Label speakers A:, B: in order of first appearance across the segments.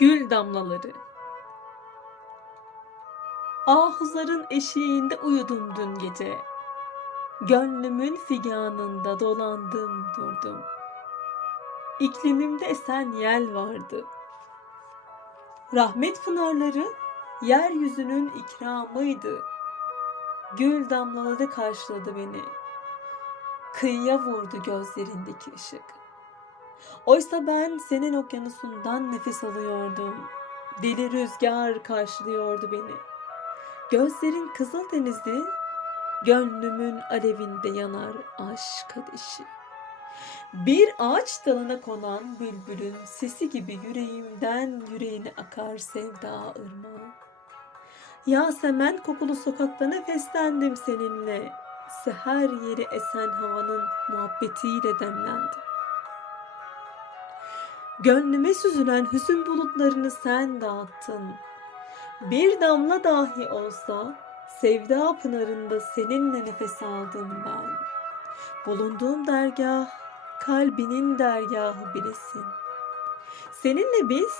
A: Gül damlaları. Ahuzların eşiğinde uyudum dün gece. Gönlümün figanında dolandım durdum. İklimimde esen yel vardı. Rahmet pınarları yeryüzünün ikramıydı. Gül damlaları karşıladı beni. Kıyıya vurdu gözlerindeki ışık. Oysa ben senin okyanusundan nefes alıyordum. Deli rüzgar karşılıyordu beni. Gözlerin kızıl denizli, gönlümün alevinde yanar aşk ateşi. Bir ağaç dalına konan bülbülün sesi gibi yüreğimden yüreğine akar sevda ırmağı. Yasemen kokulu sokakta nefeslendim seninle. Seher yeri esen havanın muhabbetiyle demlendim. Gönlüme süzülen hüzün bulutlarını sen dağıttın. Bir damla dahi olsa sevda pınarında seninle nefes aldım ben. Bulunduğum dergah kalbinin dergahı bilesin. Seninle biz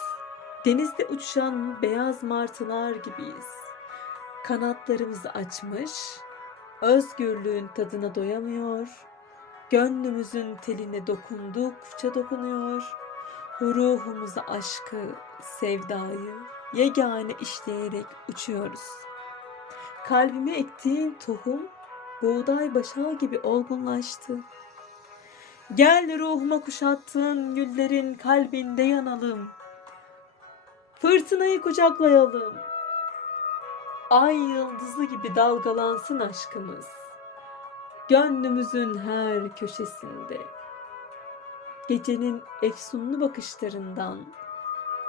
A: denizde uçan beyaz martılar gibiyiz. Kanatlarımızı açmış, özgürlüğün tadına doyamıyor, gönlümüzün teline dokundukça dokunuyor, ruhumuza aşkı, sevdayı yegane işleyerek uçuyoruz. Kalbime ektiğin tohum buğday başağı gibi olgunlaştı. Gel ruhuma kuşattığın güllerin kalbinde yanalım. Fırtınayı kucaklayalım. Ay yıldızı gibi dalgalansın aşkımız. Gönlümüzün her köşesinde. Gecenin efsunlu bakışlarından,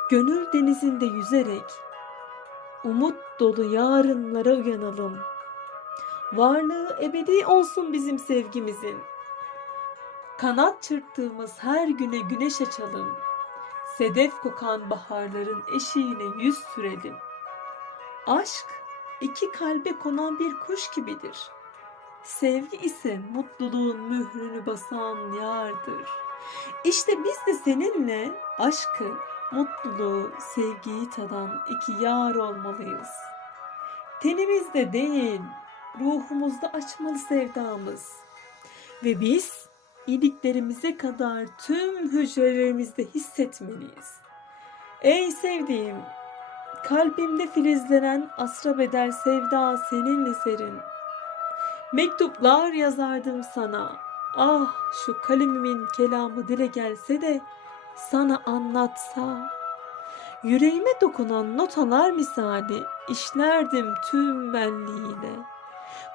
A: gönül denizinde yüzerek, umut dolu yarınlara uyanalım. Varlığı ebedi olsun bizim sevgimizin. Kanat çırptığımız her güne güneş açalım. Sedef kokan baharların eşiğine yüz sürelim. Aşk iki kalbe konan bir kuş gibidir. Sevgi ise mutluluğun mührünü basan yardır. İşte biz de seninle aşkı, mutluluğu, sevgiyi tadan iki yar olmalıyız. Tenimizde değil, ruhumuzda açmalı sevdamız. Ve biz iliklerimize kadar tüm hücrelerimizde hissetmeliyiz. Ey sevdiğim, kalbimde filizlenen asra bedel sevda seninle serin. Mektuplar yazardım sana. Ah şu kalemimin kelamı dile gelse de sana anlatsa. Yüreğime dokunan notalar misali işlerdim tüm benliğiyle.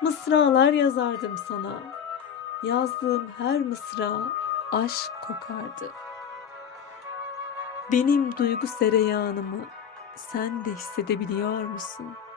A: Mısralar yazardım sana. Yazdığım her mısra aşk kokardı. Benim duygu sereyanımı sen de hissedebiliyor musun?''